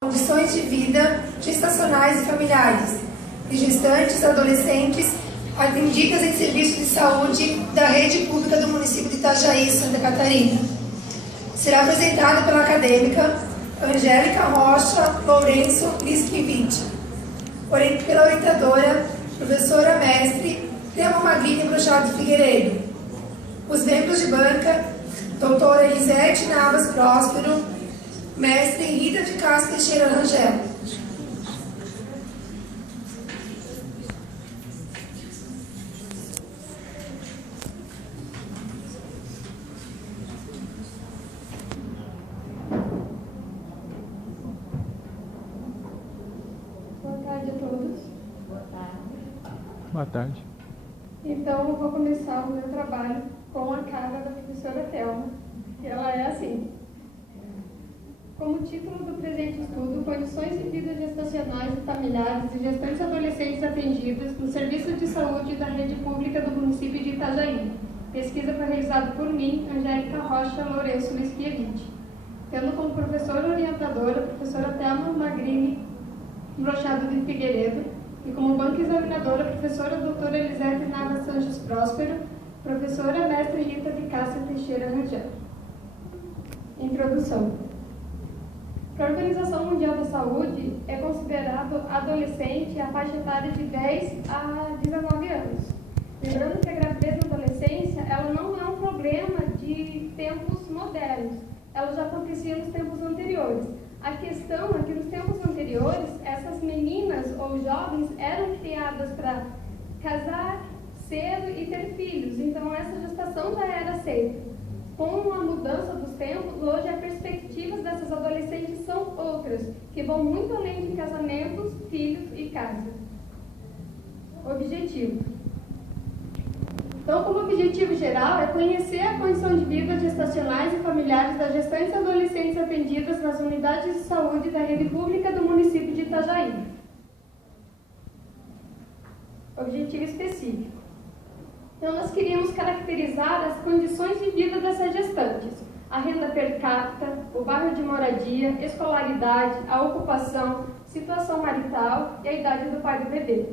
condições de vida gestacionais e familiares de gestantes e adolescentes atendidas em serviços de saúde da rede pública do município de Itajaí, Santa Catarina. Será apresentado pela acadêmica Angélica Rocha Lourenço Liskiewicz, pela orientadora, professora mestre Thelma Magrini Brochado Figueiredo. Os membros de banca, doutora Elisete Navas Próspero, mestre Rita de Castro Teixeira Rangel. Boa tarde a todos. Boa tarde. Boa tarde. Então, eu vou começar o meu trabalho com a cara da professora Thelma, que ela é assim. Como título do presente estudo, Condições de vida gestacionais e familiares de gestantes adolescentes atendidas no Serviço de Saúde da Rede Pública do município de Itajaí. Pesquisa foi realizada por mim, Angélica Rocha Lourenço Liskiewicz, tendo como professora orientadora a professora Thelma Magrini Brochado de Figueiredo e como banca examinadora a professora doutora Elisete Navas Sanches Próspero, professora mestre Rita de Cássia Teixeira Rangel. Introdução. Para a Organização Mundial da Saúde, é considerado adolescente a faixa etária de 10 a 19 anos. Lembrando que a gravidez na adolescência ela não é um problema de tempos modernos, ela já acontecia nos tempos anteriores. A questão é que nos tempos anteriores, essas meninas ou jovens eram criadas para casar cedo e ter filhos, então essa gestação já era aceita. Com a mudança dos tempos, hoje as perspectivas dessas adolescentes são outras, que vão muito além de casamentos, filhos e casa. Objetivo. Então, como objetivo geral, é conhecer a condição de vida gestacionais e familiares das gestantes e adolescentes atendidas nas unidades de saúde da rede pública do município de Itajaí. Objetivo específico. Então, nós queríamos caracterizar as condições de vida dessas gestantes, a renda per capita, o bairro de moradia, escolaridade, a ocupação, situação marital e a idade do pai do bebê.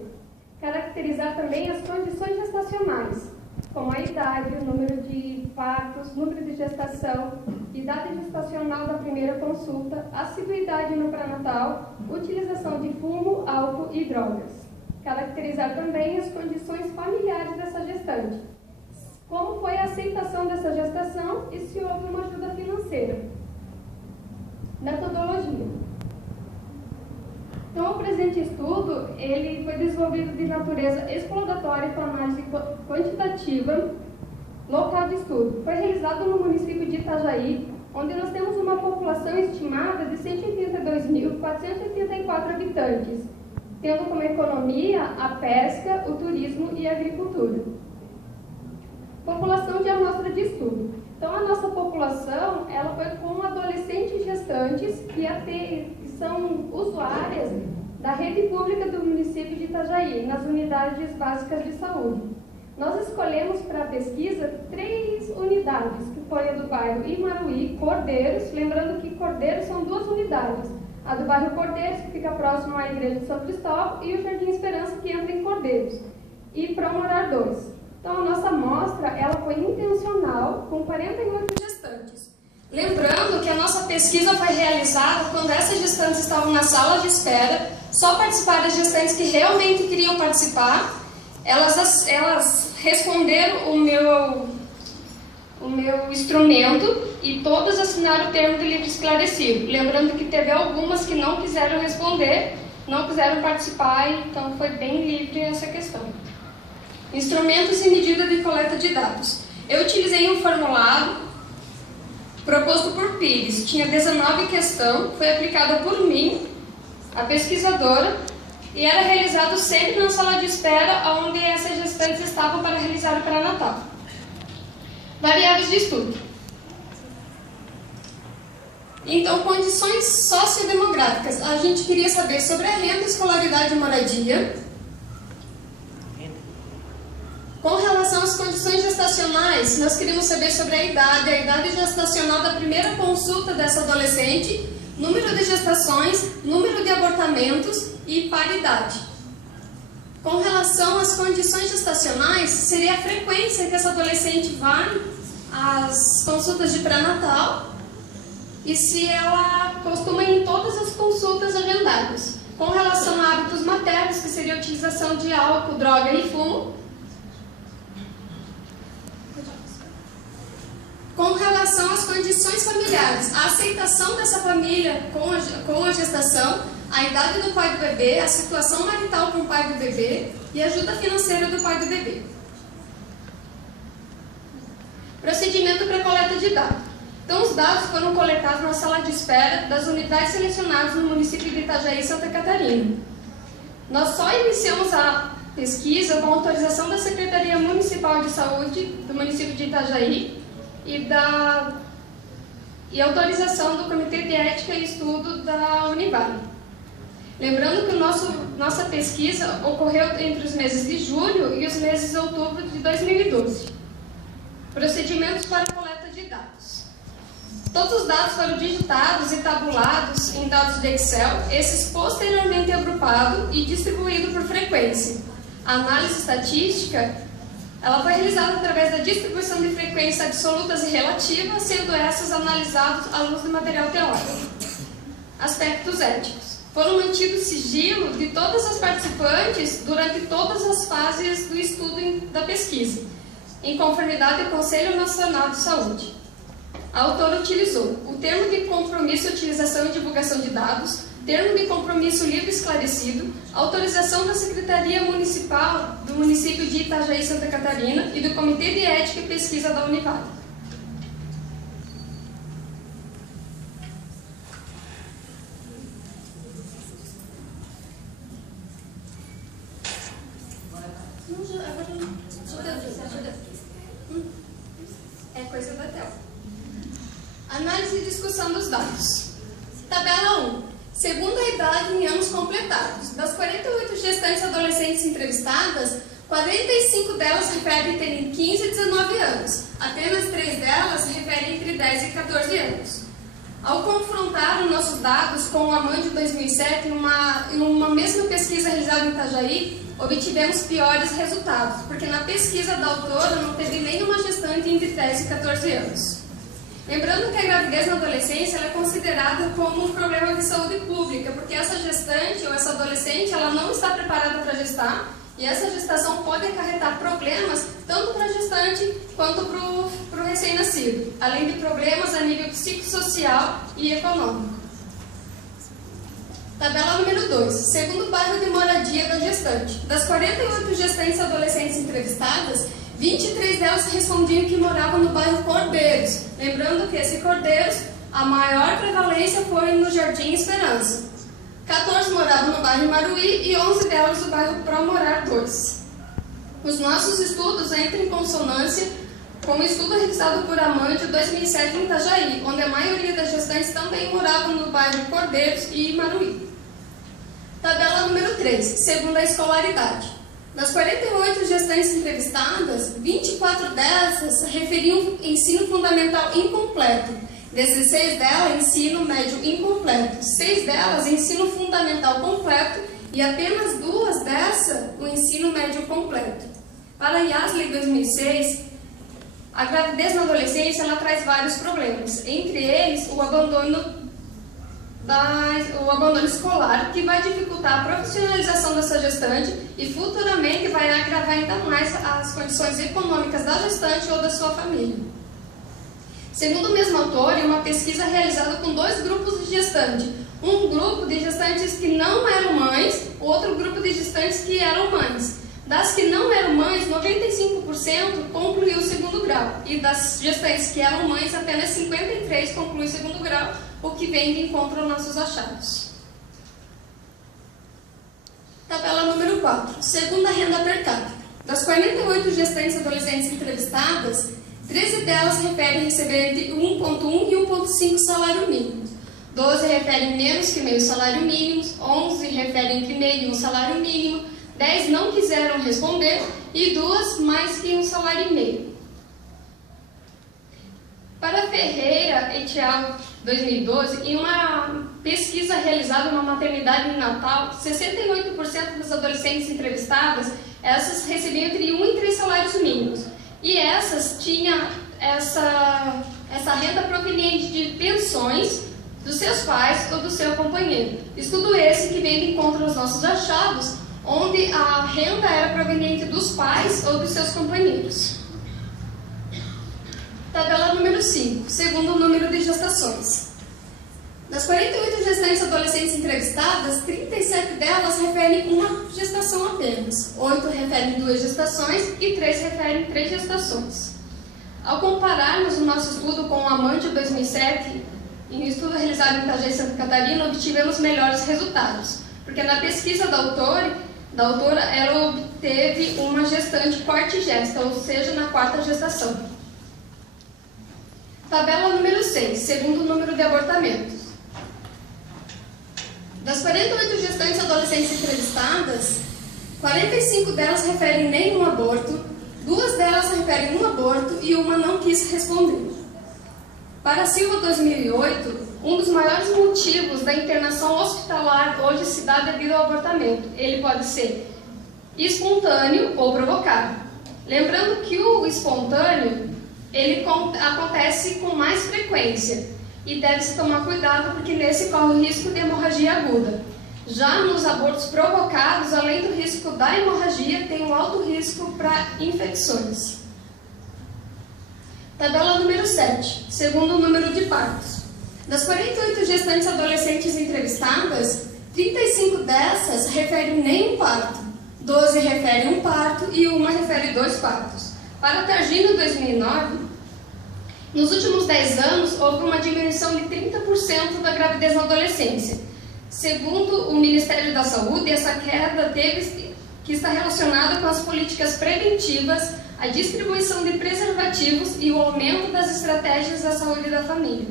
Caracterizar também as condições gestacionais, como a idade, o número de partos, número de gestação, idade gestacional da primeira consulta, assiduidade no pré-natal, utilização de fumo, álcool e drogas. Caracterizar também as condições familiares dessa gestante, como foi a aceitação dessa gestação e se houve uma ajuda financeira. Metodologia. Então, o presente estudo ele foi desenvolvido de natureza exploratória com análise quantitativa, local de estudo. Foi realizado no município de Itajaí, onde nós temos uma população estimada de 182.484 habitantes, tendo como economia a pesca, o turismo e a agricultura. População de amostra de estudo. Então, a nossa população ela foi com adolescentes gestantes que são usuárias da rede pública do município de Itajaí, nas unidades básicas de saúde. Nós escolhemos para a pesquisa 3 unidades, que foi a do bairro Imaruí, Cordeiros, lembrando que Cordeiros são 2 unidades, a do bairro Cordeiros, que fica próximo à igreja de São Cristóvão, e o Jardim Esperança, que entra em Cordeiros, e Promorar 2. Então, a nossa amostra ela foi intencional, com 48 gestantes. Lembrando que a nossa pesquisa foi realizada quando essas gestantes estavam na sala de espera, só participaram as gestantes que realmente queriam participar. Elas responderam o meu instrumento e todas assinaram o termo de livre esclarecido. Lembrando que teve algumas que não quiseram responder, não quiseram participar, então foi bem livre essa questão. Instrumentos e medida de coleta de dados. Eu utilizei um formulário proposto por Pires, tinha 19 questões, foi aplicada por mim, a pesquisadora, e era realizado sempre na sala de espera, onde essas gestantes estavam para realizar o pré-natal. Variáveis de estudo. Então, condições sociodemográficas. A gente queria saber sobre a renda, escolaridade e moradia. Com relação às condições gestacionais, nós queríamos saber sobre a idade gestacional da primeira consulta dessa adolescente número de gestações, número de abortamentos e paridade. Com relação às condições gestacionais, seria a frequência que essa adolescente vai às consultas de pré-natal e se ela costuma ir em todas as consultas agendadas. Com relação a hábitos maternos, que seria a utilização de álcool, droga e fumo. Com relação às condições familiares, a aceitação dessa família com a gestação, a idade do pai do bebê, a situação marital com o pai do bebê e a ajuda financeira do pai do bebê. Procedimento para coleta de dados. Então, os dados foram coletados na sala de espera das unidades selecionadas no município de Itajaí, Santa Catarina. Nós só iniciamos a pesquisa com autorização da Secretaria Municipal de Saúde do município de Itajaí e autorização do Comitê de Ética e Estudo da Univale. Lembrando que nossa pesquisa ocorreu entre os meses de julho e os meses de outubro de 2012. Procedimentos para coleta de dados. Todos os dados foram digitados e tabulados em dados de Excel, esses posteriormente agrupados e distribuídos por frequência. A análise estatística ela foi realizada através da distribuição de frequência absolutas e relativas, sendo essas analisadas à luz do material teórico. Aspectos éticos. Foram mantidos sigilo de todas as participantes durante todas as fases do estudo da pesquisa, em conformidade ao Conselho Nacional de Saúde. A autora utilizou o termo de compromisso, utilização e divulgação de dados, termo de compromisso livre e esclarecido, autorização da Secretaria Municipal do município de Itajaí, Santa Catarina e do Comitê de Ética e Pesquisa da Univale. É coisa da tela. Análise e discussão dos dados. Tabela 1. Segundo a idade em anos completados, das 48 gestantes adolescentes entrevistadas, 45 delas referem terem 15 e 19 anos. Apenas 3 delas referem entre 10 e 14 anos. Ao confrontar os nossos dados com o AMAN de 2007, em uma mesma pesquisa realizada em Itajaí, obtivemos piores resultados, porque na pesquisa da autora não teve nenhuma gestante entre 10 e 14 anos. Lembrando que a gravidez na adolescência ela é considerada como um problema de saúde pública, porque essa gestante ou essa adolescente ela não está preparada para gestar e essa gestação pode acarretar problemas tanto para a gestante quanto para o recém-nascido, além de problemas a nível psicossocial e econômico. Tabela número 2. Segundo o bairro de moradia da gestante. Das 48 gestantes adolescentes entrevistadas, 23 delas respondiam que moravam no bairro Cordeiros. Lembrando que esse Cordeiros, a maior prevalência foi no Jardim Esperança. 14 moravam no bairro Maruí e 11 delas no bairro Promorar 2. Os nossos estudos entram em consonância com o estudo realizado por AMAN de 2007 em Itajaí, onde a maioria das gestantes também moravam no bairro Cordeiros e Maruí. Tabela número 3, segundo a escolaridade. Das 48 gestantes entrevistadas, 24 dessas referiam ensino fundamental incompleto, 16 delas ensino médio incompleto, 6 delas ensino fundamental completo e apenas 2 dessas o ensino médio completo. Para a IASLE 2006, a gravidez na adolescência ela traz vários problemas, entre eles o abandono escolar, que vai dificultar a profissionalização dessa gestante e futuramente vai agravar ainda mais as condições econômicas da gestante ou da sua família. Segundo o mesmo autor, em uma pesquisa realizada com 2 grupos de gestantes, um grupo de gestantes que não eram mães, outro grupo de gestantes que eram mães. Das que não eram mães, 95% concluiu o segundo grau, e das gestantes que eram mães, apenas 53% concluiu o segundo grau, o que vem de encontro aos nossos achados. Tabela número 4. Segundo a renda per capita. Das 48 gestantes adolescentes entrevistadas, 13 delas referem receber entre 1,1 e 1,5 salário mínimo. 12 referem menos que meio salário mínimo, 11 referem entre meio e um salário mínimo, 10 não quiseram responder e 2 mais que um salário e meio. Para Ferreira et al. 2012, em uma pesquisa realizada numa maternidade em Natal, 68% das adolescentes entrevistadas, essas recebiam entre 1 e 3 salários mínimos. E essas tinham essa renda proveniente de pensões dos seus pais ou do seu companheiro. Estudo esse que vem de encontro aos nossos achados, onde a renda era proveniente dos pais ou dos seus companheiros. Tabela número 5, segundo o número de gestações. Das 48 gestantes adolescentes entrevistadas, 37 delas referem uma gestação apenas, 8 referem 2 gestações e 3 referem 3 gestações. Ao compararmos o nosso estudo com o AMAN de 2007, em um estudo realizado em Itajaí, Santa Catarina, obtivemos melhores resultados, porque na pesquisa da autora, ela obteve uma gestante quartigesta, ou seja, na 4ª gestação. Tabela número 6, segundo o número de abortamentos. Das 48 gestantes adolescentes entrevistadas, 45 delas referem nenhum aborto, 2 delas referem um aborto e uma não quis responder. Para Silva 2008, um dos maiores motivos da internação hospitalar hoje se dá devido ao abortamento. Ele pode ser espontâneo ou provocado. Lembrando que o espontâneo, ele acontece com mais frequência e deve-se tomar cuidado porque nesse corre o risco de hemorragia aguda. Já nos abortos provocados, além do risco da hemorragia, tem um alto risco para infecções. Tabela número 7, segundo o número de partos. Das 48 gestantes adolescentes entrevistadas, 35 dessas referem nenhum parto, 12 referem um parto e uma refere 2 partos. Para Targino 2009, nos últimos 10 anos, houve uma diminuição de 30% da gravidez na adolescência. Segundo o Ministério da Saúde, essa queda que está relacionada com as políticas preventivas, a distribuição de preservativos e o aumento das estratégias da saúde da família.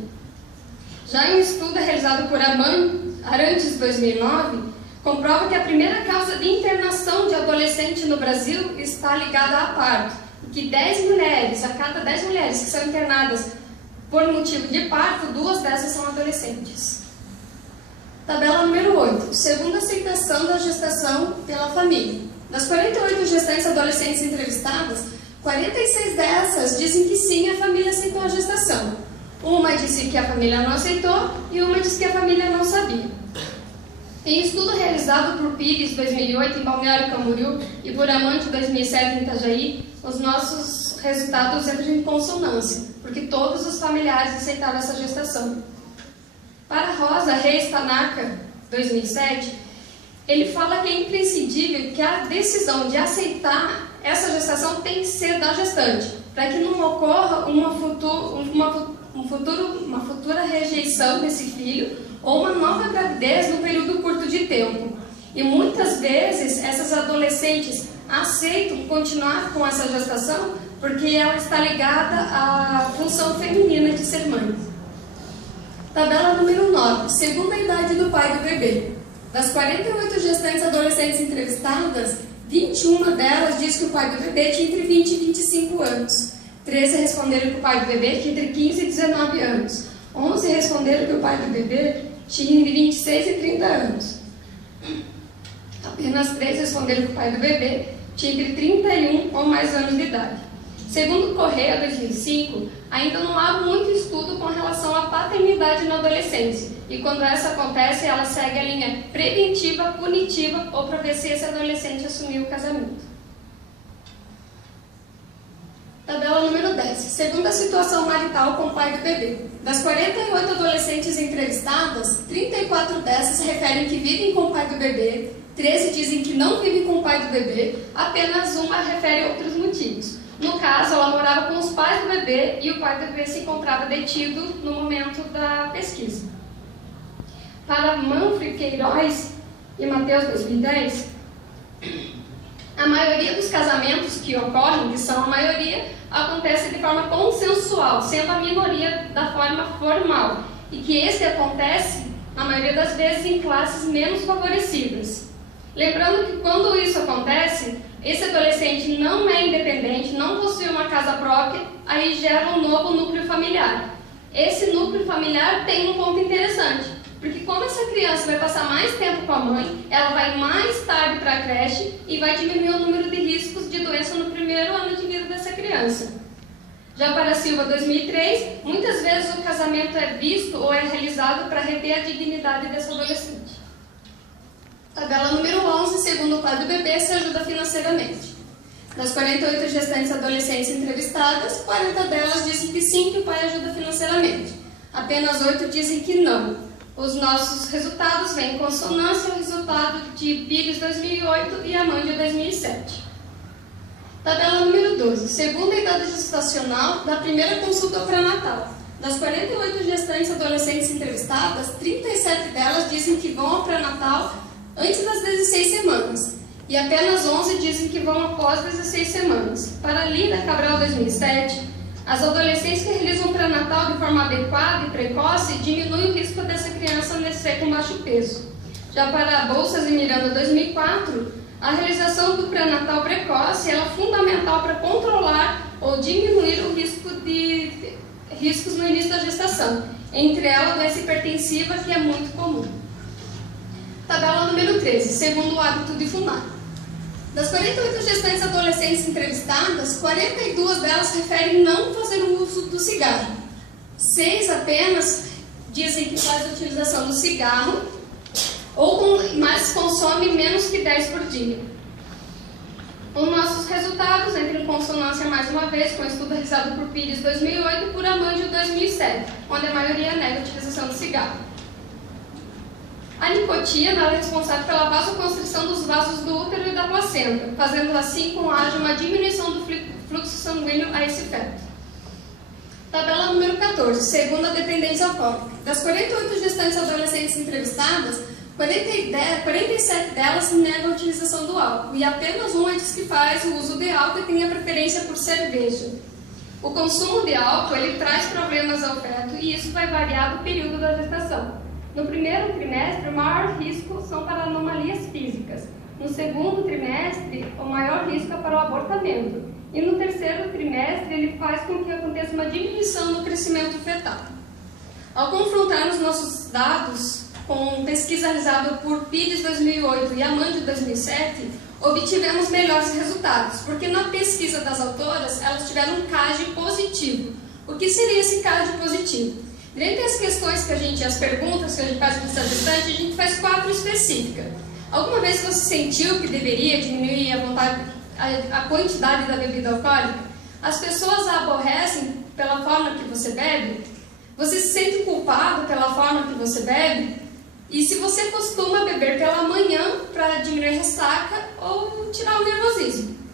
Já em um estudo realizado por Arantes 2009, comprova que a primeira causa de internação de adolescente no Brasil está ligada a parto. Que 10 mulheres, a cada 10 mulheres que são internadas por motivo de parto, 2 dessas são adolescentes. Tabela número 8. Segundo a aceitação da gestação pela família. Das 48 gestantes adolescentes entrevistadas, 46 dessas dizem que sim, a família aceitou a gestação. Uma disse que a família não aceitou e uma disse que a família não sabia. Em estudo realizado por Pires 2008 em Balneário Camboriú e por Amante 2007 em Itajaí, os nossos resultados entram em consonância, porque todos os familiares aceitaram essa gestação. Para Rosa Reis Tanaka 2007, ele fala que é imprescindível que a decisão de aceitar essa gestação tem que ser da gestante, para que não ocorra uma futura rejeição desse filho ou uma nova gravidez num período curto de tempo. E muitas vezes essas adolescentes aceitam continuar com essa gestação porque ela está ligada à função feminina de ser mãe. Tabela número 9, segundo a idade do pai do bebê. Das 48 gestantes adolescentes entrevistadas, 21 delas diz que o pai do bebê tinha entre 20 e 25 anos. 13 responderam que o pai do bebê tinha entre 15 e 19 anos. 11 responderam que o pai do bebê tinha entre 26 e 30 anos. Apenas 3 responderam que o pai do bebê tinha entre 31 ou mais anos de idade. Segundo o Correia 2005, ainda não há muito estudo com relação à paternidade na adolescência. E quando essa acontece, ela segue a linha preventiva, punitiva ou para ver se esse adolescente assumiu o casamento. Tabela número 10. Segundo a situação marital com o pai do bebê. Das 48 adolescentes entrevistadas, 34 dessas referem que vivem com o pai do bebê, 13 dizem que não vivem com o pai do bebê, apenas uma refere outros motivos. No caso, ela morava com os pais do bebê e o pai do bebê se encontrava detido no momento da pesquisa. Para Manfred Queiroz e Mateus 2010, a maioria dos casamentos que ocorrem, que são a maioria, acontece de forma consensual, sendo a minoria da forma formal, e que esse acontece, na maioria das vezes, em classes menos favorecidas. Lembrando que quando isso acontece, esse adolescente não é independente, não possui uma casa própria, aí gera um novo núcleo familiar. Esse núcleo familiar tem um ponto interessante, Porque como essa criança vai passar mais tempo com a mãe, ela vai mais tarde para a creche e vai diminuir o número de riscos de doença no primeiro ano de vida dessa criança. Já para Silva 2003, muitas vezes o casamento é visto ou é realizado para reter a dignidade dessa adolescente. Tabela número 11, segundo o pai do bebê, se ajuda financeiramente. Das 48 gestantes adolescentes entrevistadas, 40 delas dizem que sim, que o pai ajuda financeiramente. Apenas 8 dizem que não. Os nossos resultados vêm em consonância ao resultado de Pires 2008 e Amândia 2007. Tabela número 12. Segundo a idade gestacional da primeira consulta ao pré-natal. Das 48 gestantes adolescentes entrevistadas, 37 delas dizem que vão ao pré-natal antes das 16 semanas. E apenas 11 dizem que vão após 16 semanas. Para Lida Cabral 2007, as adolescentes que realizam o pré-natal de forma adequada e precoce diminuem o risco dessa criança nascer com baixo peso. Já para Bolsas e Miranda 2004, a realização do pré-natal precoce é fundamental para controlar ou diminuir o riscos no início da gestação, entre elas a doença hipertensiva, que é muito comum. Tabela número 13, segundo o hábito de fumar. Das 48 gestantes adolescentes entrevistadas, 42 delas referem não fazer o uso do cigarro. 6 apenas dizem que faz a utilização do cigarro, mas consome menos que 10 por dia. Os nossos resultados entram em consonância mais uma vez com o estudo realizado por Pires 2008 e por Amândio 2007, onde a maioria nega a utilização do cigarro. A nicotina é responsável pela vasoconstrição dos vasos do útero e da placenta, fazendo assim com que haja uma diminuição do fluxo sanguíneo a esse feto. Tabela número 14, segundo a dependência alcoólica. Das 48 gestantes adolescentes entrevistadas, 47 delas negam a utilização do álcool e apenas uma diz que faz o uso de álcool e tem a preferência por cerveja. O consumo de álcool ele traz problemas ao feto e isso vai variar do período da gestação. No primeiro trimestre, o maior risco são para anomalias físicas. No segundo trimestre, o maior risco é para o abortamento. E no terceiro trimestre, ele faz com que aconteça uma diminuição no crescimento fetal. Ao confrontar os nossos dados com pesquisa realizada por Pires 2008 e Amândio 2007, obtivemos melhores resultados, porque na pesquisa das autoras, elas tiveram um CAGE positivo. O que seria esse CAGE positivo? Dentre as questões as perguntas que a gente faz para essa gestante, a gente faz 4 específicas. Alguma vez você sentiu que deveria diminuir a quantidade da bebida alcoólica? As pessoas a aborrecem pela forma que você bebe? Você se sente culpado pela forma que você bebe? E se você costuma beber pela manhã para diminuir a ressaca ou tirar o nervosismo?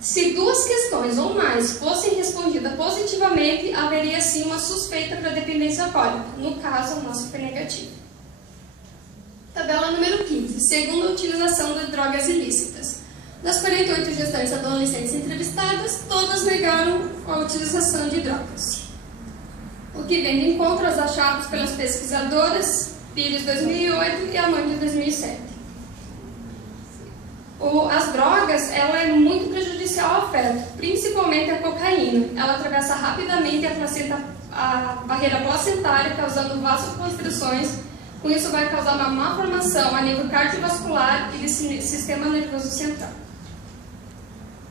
Se 2 questões ou mais fossem respondidas positivamente, haveria sim uma suspeita para dependência alcoólica. No caso, a nossa foi negativa. Tabela número 15. Segundo a utilização de drogas ilícitas. Das 48 gestantes adolescentes entrevistadas, todas negaram a utilização de drogas. O que vem de encontro aos achados pelas pesquisadoras Pires 2008 e Amândio 2007. As drogas, ela é muito prejudicial ao feto, principalmente a cocaína. Ela atravessa rapidamente a barreira placentária, causando vasoconstrições. Com isso, vai causar uma malformação a nível cardiovascular e de sistema nervoso central.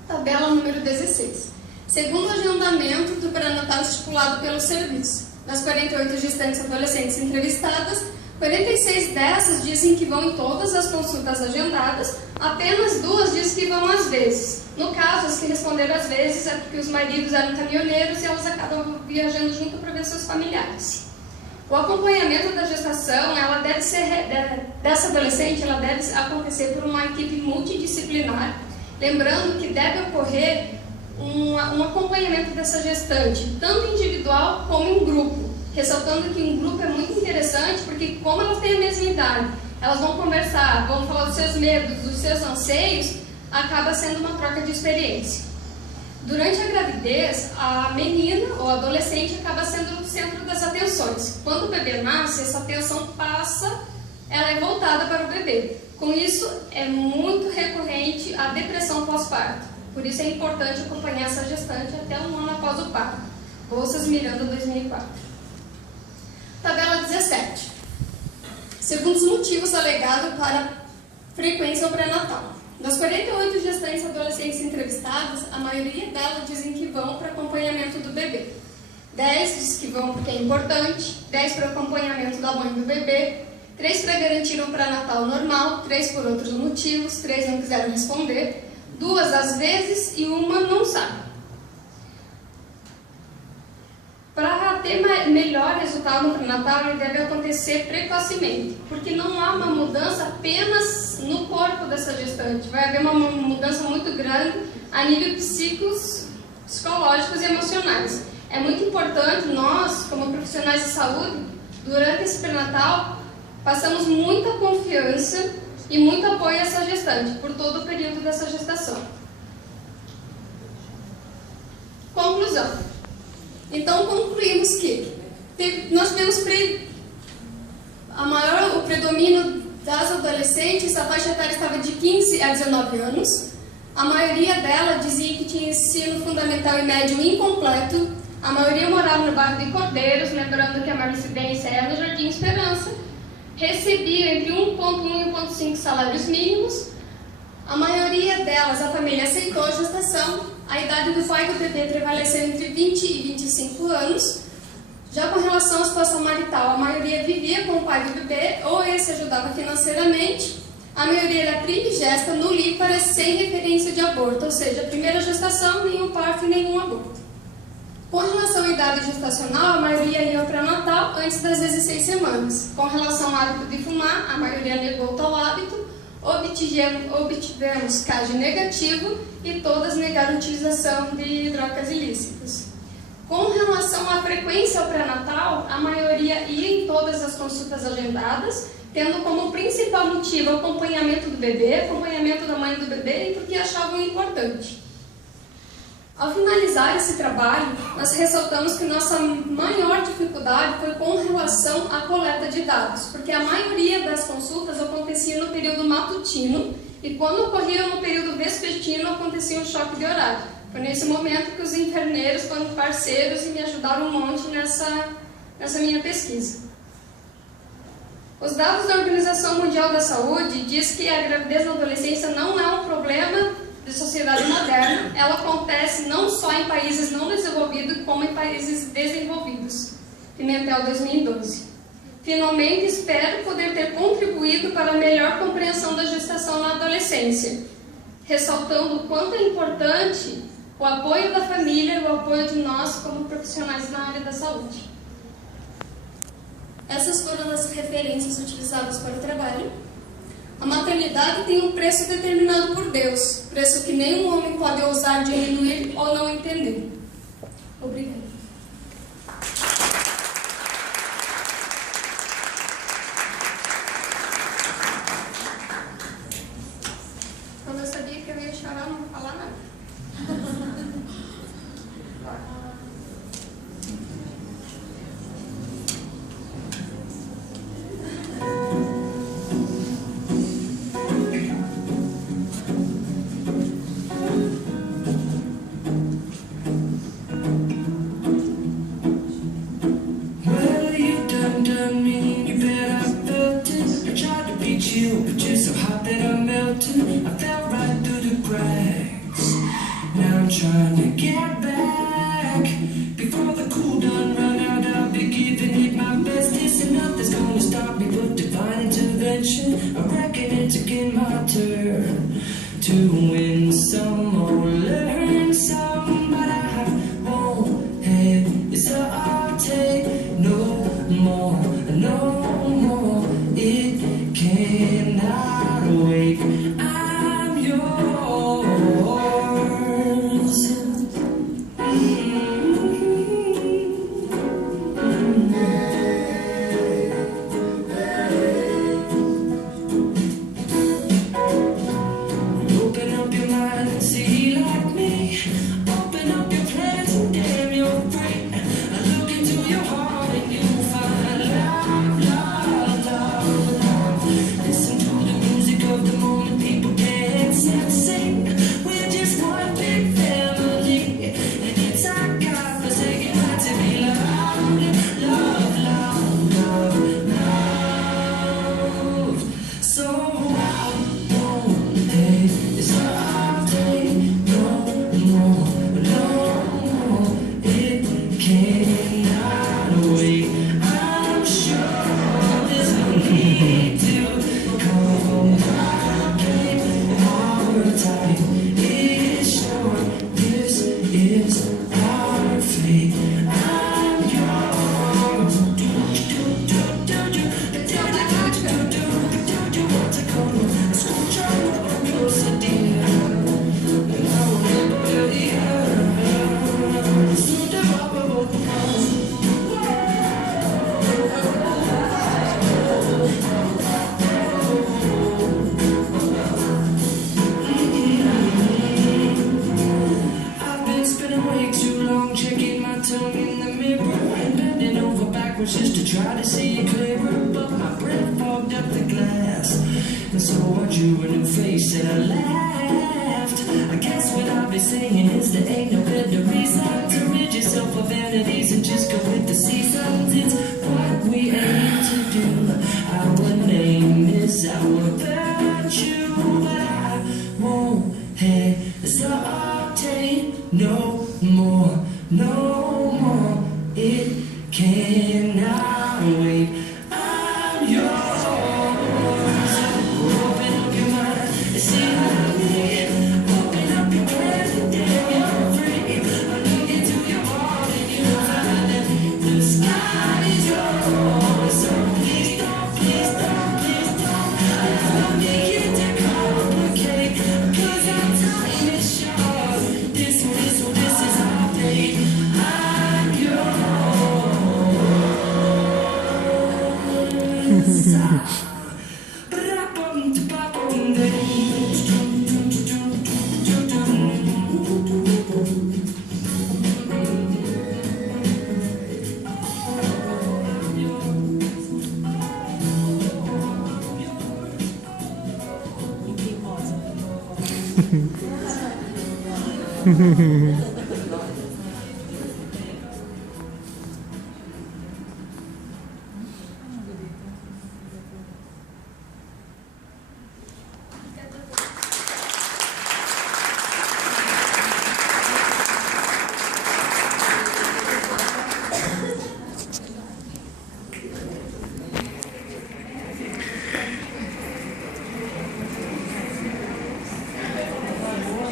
Tabela número 16. Segundo o agendamento do pré-natal estipulado pelo serviço, das 48 gestantes adolescentes entrevistadas, 46 dessas dizem que vão em todas as consultas agendadas, apenas 2 dizem que vão às vezes. No caso, as que responderam às vezes é porque os maridos eram caminhoneiros e elas acabam viajando junto para ver seus familiares. O acompanhamento da gestação, dessa adolescente, ela deve acontecer por uma equipe multidisciplinar, lembrando que deve ocorrer um acompanhamento dessa gestante, tanto individual como em grupo. Ressaltando que em grupo é muito interessante, porque como elas têm a mesma idade, elas vão conversar, vão falar dos seus medos, dos seus anseios, acaba sendo uma troca de experiência. Durante a gravidez, a menina ou adolescente acaba sendo o centro das atenções. Quando o bebê nasce, essa atenção ela é voltada para o bebê. Com isso, é muito recorrente a depressão pós-parto. Por isso é importante acompanhar essa gestante até 1 ano após o parto. Bolsas Miranda 2004. Tabela 17. segundo os motivos alegados para a frequência ao pré-natal. Das 48 gestantes adolescentes entrevistadas, a maioria delas dizem que vão para acompanhamento do bebê. 10 diz que vão porque é importante, 10 para acompanhamento da mãe do bebê, 3 para garantir um pré-natal normal, 3 por outros motivos, 3 não quiseram responder, 2 às vezes e uma não sabe. Para ter melhor resultado no pré-natal, ele deve acontecer precocemente, porque não há uma mudança apenas no corpo dessa gestante, vai haver uma mudança muito grande a nível psicológicos e emocionais. É muito importante nós, como profissionais de saúde, durante esse pré-natal, passamos muita confiança e muito apoio a essa gestante, por todo o período dessa gestação. Conclusão. Então, concluímos que nós tivemos o predomínio das adolescentes, a faixa etária estava de 15 a 19 anos, a maioria delas dizia que tinha ensino fundamental e médio incompleto, a maioria morava no bairro de Cordeiros, lembrando que a minha residência é no Jardim Esperança, recebia entre 1,1 e 1,5 salários mínimos, a maioria delas, a família aceitou a gestação, a idade do pai do bebê prevaleceu entre 20 e 25 anos. Já com relação à situação marital, a maioria vivia com o pai do bebê, ou esse ajudava financeiramente. A maioria era primigesta, nulípara, sem referência de aborto, ou seja, a primeira gestação, nenhum parto e nenhum aborto. Com relação à idade gestacional, a maioria ia ao pré-natal antes das 16 semanas. Com relação ao hábito de fumar, a maioria negou tal hábito. Obtivemos CAGE negativo e todas negaram a utilização de drogas ilícitas. Com relação à frequência ao pré-natal, a maioria ia em todas as consultas agendadas, tendo como principal motivo o acompanhamento do bebê, acompanhamento da mãe do bebê e porque achavam importante. Ao finalizar esse trabalho, nós ressaltamos que nossa maior dificuldade foi com relação à coleta de dados, porque a maioria das consultas acontecia no período matutino e quando ocorria no período vespertino acontecia um choque de horário. Foi nesse momento que os enfermeiros foram parceiros e me ajudaram um monte nessa minha pesquisa. Os dados da Organização Mundial da Saúde diz que a gravidez na adolescência não é um problema de sociedade moderna, ela acontece não só em países não desenvolvidos, como em países desenvolvidos. Pimentel 2012. Finalmente, espero poder ter contribuído para a melhor compreensão da gestação na adolescência, ressaltando o quanto é importante o apoio da família e o apoio de nós como profissionais na área da saúde. Essas foram as referências utilizadas para o trabalho. A maternidade tem um preço determinado por Deus, preço que nenhum homem pode ousar diminuir ou não entender. Obrigada. Quando eu sabia que eu ia chorar, não vou falar nada. Trying to get back before the cool done run out. I'll be giving it my best. This and nothing's gonna stop me but divine intervention. I reckon it's again my turn to win some or learn some, but I won't hesitate no more, no more. It cannot wait. I'm yours. Listen to the music. so I drew a new face and I laughed. I guess what I've been saying is there ain't no better reason to rid yourself of vanities and just go with the seasons. It's what we aim to do. Our name is our virtue, but I won't hesitate no more, no more. It cannot wait. I'm yours. Open up your mind and see what I need. Open up your plans and then you're free. I look into your heart and you'll find that the sky is yours. So please don't, please don't, please don't. I don't make it too complicated, 'cause our time is short. This is our fate. I'm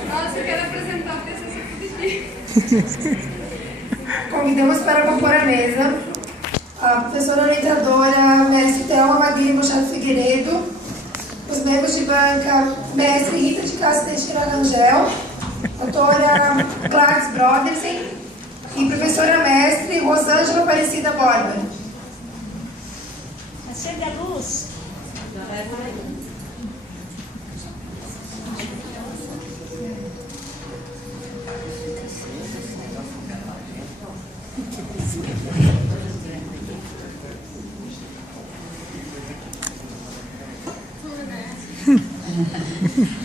Nossa, eu quero apresentar o TCC aqui. Convidamos para compor a mesa a professora orientadora mestre Thelma Magli Machado Figueiredo, os membros de banca mestre Rita de Castro Teixeira Rangel, doutora Gladys Brodersen e professora mestre Rosângela Aparecida Borba. Acende a luz.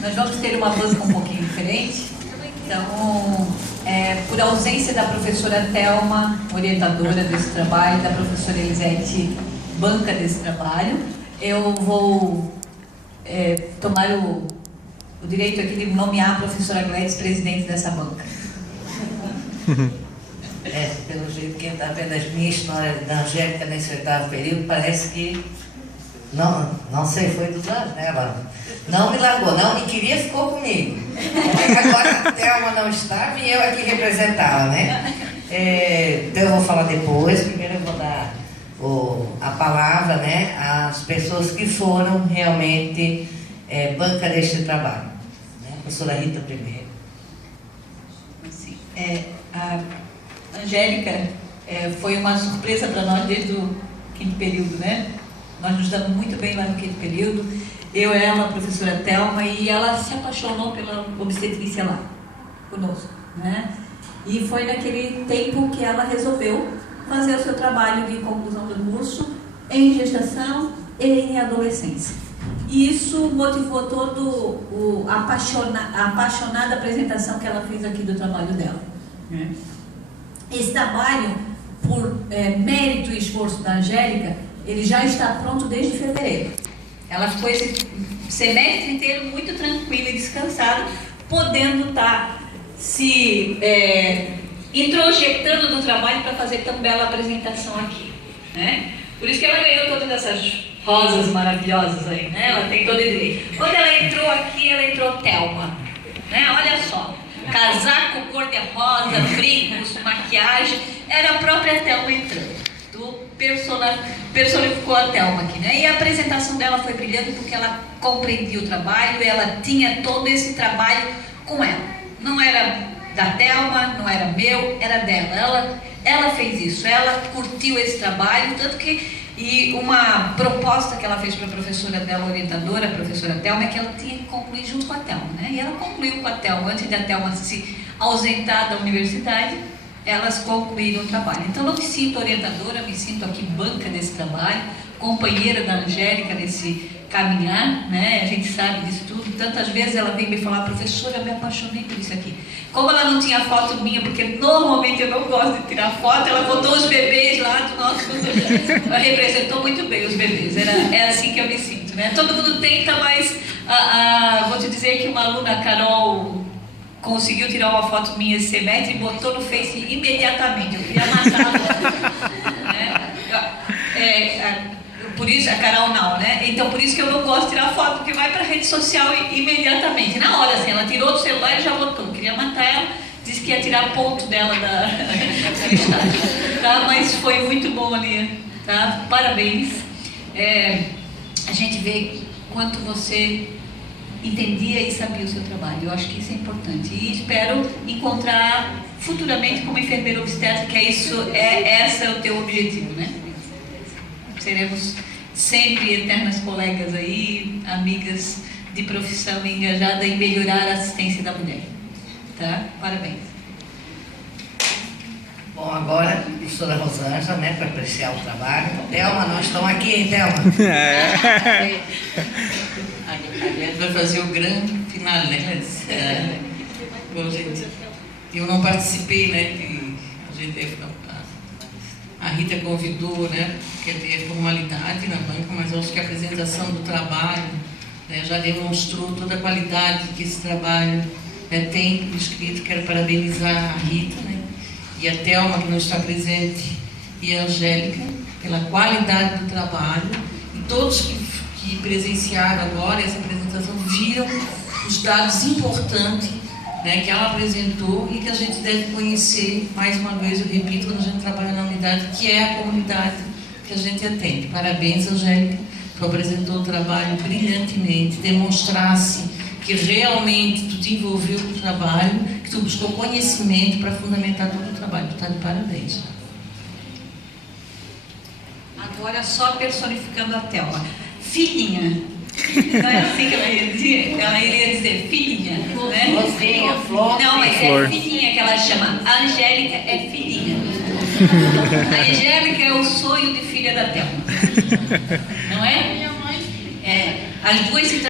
Nós vamos ter uma banca um pouquinho diferente. Então, por ausência da professora Thelma, orientadora desse trabalho, da professora Elisete, banca desse trabalho, eu vou tomar o direito aqui de nomear a professora Gladys presidente dessa banca. Pelo jeito, quem está vendo as minhas histórias da Angélica nesse oitavo período, parece que não sei, foi dos lados, né? Ela não me largou, não me queria, ficou comigo. Agora a Thelma não estava e eu aqui representá-la, né? Então eu vou falar depois. Primeiro eu vou dar a palavra, né, às pessoas que foram realmente banca deste trabalho. Né? A professora Rita primeiro. Assim, a Angélica foi uma surpresa para nós desde o quinto período, né? Nós nos damos muito bem lá no quinto período. Eu, ela, a professora Thelma, e ela se apaixonou pela obstetrícia lá, conosco, né? E foi naquele tempo que ela resolveu fazer o seu trabalho de conclusão do curso em gestação e em adolescência. E isso motivou todo a apaixonada apresentação que ela fez aqui do trabalho dela, né? Esse trabalho, por mérito e esforço da Angélica, ele já está pronto desde fevereiro. Ela ficou esse semestre inteiro muito tranquila e descansada, podendo estar se introjetando no trabalho para fazer tão bela apresentação aqui, né? Por isso que ela ganhou todas essas rosas maravilhosas aí, né? Ela tem todo direito. Quando ela entrou aqui, ela entrou Thelma, né? Olha só, casaco cor-de-rosa, brincos, maquiagem, era a própria Thelma entrando. Personificou a Thelma aqui, né? E a apresentação dela foi brilhante porque ela compreendia o trabalho, ela tinha todo esse trabalho com ela. Não era da Thelma, não era meu, era dela. Ela fez isso, ela curtiu esse trabalho, tanto que uma proposta que ela fez para a professora dela, orientadora, a professora Thelma, é que ela tinha que concluir junto com a Thelma, né? E ela concluiu com a Thelma, antes da Thelma se ausentar da universidade, elas concluíram o trabalho. Então, não me sinto orientadora, me sinto aqui banca desse trabalho, companheira da Angélica nesse caminhar, né? A gente sabe disso tudo. Tantas vezes ela vem me falar, professora, eu me apaixonei por isso aqui. Como ela não tinha foto minha, porque normalmente eu não gosto de tirar foto, ela botou os bebês lá do nosso... Ela representou muito bem os bebês. É assim que eu me sinto, né? Todo mundo tenta, mas vou te dizer que uma aluna, a Carol, conseguiu tirar uma foto minha esse semestre e botou no Face imediatamente. Eu queria matá-la. Né? Por isso, a Carol não, né? Então, por isso que eu não gosto de tirar foto, porque vai para a rede social imediatamente. Na hora, assim, ela tirou do celular e já botou. Queria matar ela, disse que ia tirar ponto dela do estágio. Tá? Mas foi muito bom ali, tá? Parabéns. A gente vê quanto você entendia e sabia o seu trabalho. Eu acho que isso é importante. E espero encontrar futuramente como enfermeira obstétrica, que esse é o teu objetivo, né? Seremos sempre eternas colegas aí, amigas de profissão engajada em melhorar a assistência da mulher. Tá? Parabéns. Bom, agora, professora Rosângela, né, para apreciar o trabalho. Thelma, nós estamos aqui, hein, Thelma? A gente vai fazer o grande final, né? Bom, gente, eu não participei, né? Que a gente a Rita convidou, né? Quer ter formalidade na banca, mas eu acho que a apresentação do trabalho, né, já demonstrou toda a qualidade que esse trabalho, né, tem escrito. Quero parabenizar a Rita, né, e a Thelma, que não está presente, e a Angélica, pela qualidade do trabalho. E todos que presenciaram agora essa apresentação viram os dados importantes, né, que ela apresentou e que a gente deve conhecer, mais uma vez, eu repito, quando a gente trabalha na unidade, que é a comunidade que a gente atende. Parabéns, Angélica, tu apresentou o trabalho brilhantemente, demonstrasse que realmente tu te envolveu com o trabalho, que tu buscou conhecimento para fundamentar todo o trabalho. Tu está de parabéns. Agora só personificando a Thelma. Filhinha. Não é assim que ela ia dizer? Ela iria dizer filhinha, né? Florzinha, flor. Não, mas Flor. é filhinha que ela chama. A Angélica é filhinha. A Angélica é o sonho de filha da Thelma. Não é? As duas se